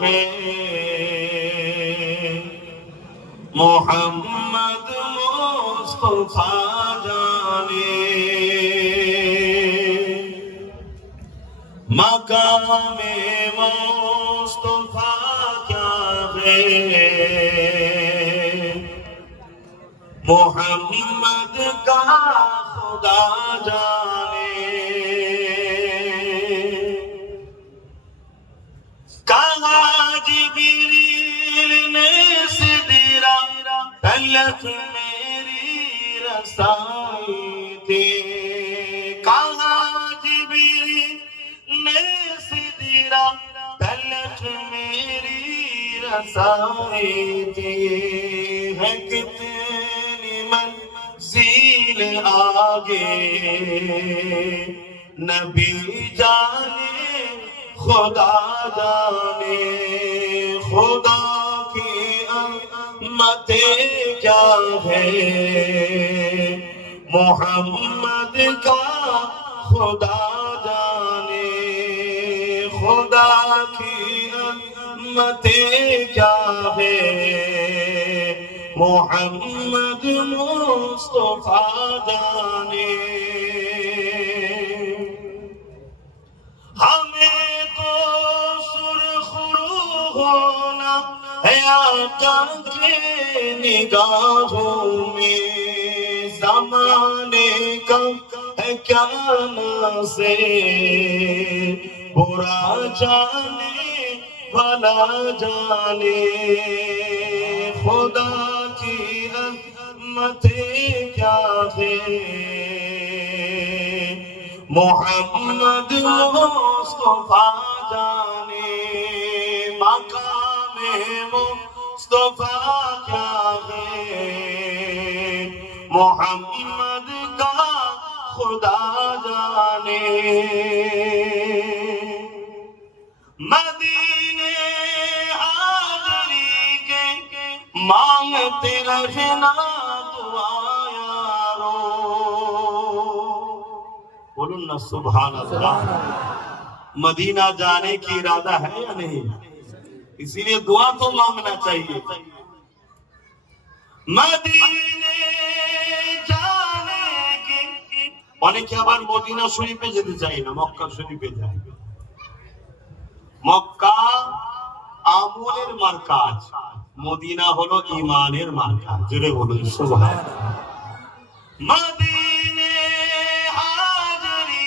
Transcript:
ہے محمد مصطفیٰ جانے مقام مصطفیٰ کیا ہے محمد کا خدا جانے کہا جبریل نے سدرا طلب میری رسائی تھی کہا جبریل نے سدرا طلب میری رسائی تھی ہے کتنی منزل آگے نبی جانے خدا جانے خدا کی عظمت کیا ہے محمد کا خدا جانے خدا کی عظمت کیا ہے محمد مصطفیٰ جانے ہمیں تو سرخ رو ہونا ہے آقا کے نگاہوں میں زمانے کا ہے کیا نازے برا جانے بھلا جانے خدا کی عظمت کیا ہے محمد مصطفیٰ جانے مقام مصطفیٰ کیا ہے محمد کا خدا جانے مدینے حاضری کے مانگتے رہنا دعا یارو بولن نا سبحان اللہ مدینہ جانے کی ارادہ ہے یا نہیں اسی لیے دعا تو مانگنا چاہیے مدینے جانے کی অনেকে আবার মদিনা শরীফে যেতে চায় না মক্কা শরীফে যায় মক্কা আমলের মার্কাজ মদিনা হলো ঈমানের মার্কাজ জোরে বলুন সুবহানাল্লাহ মদিনে হাজরি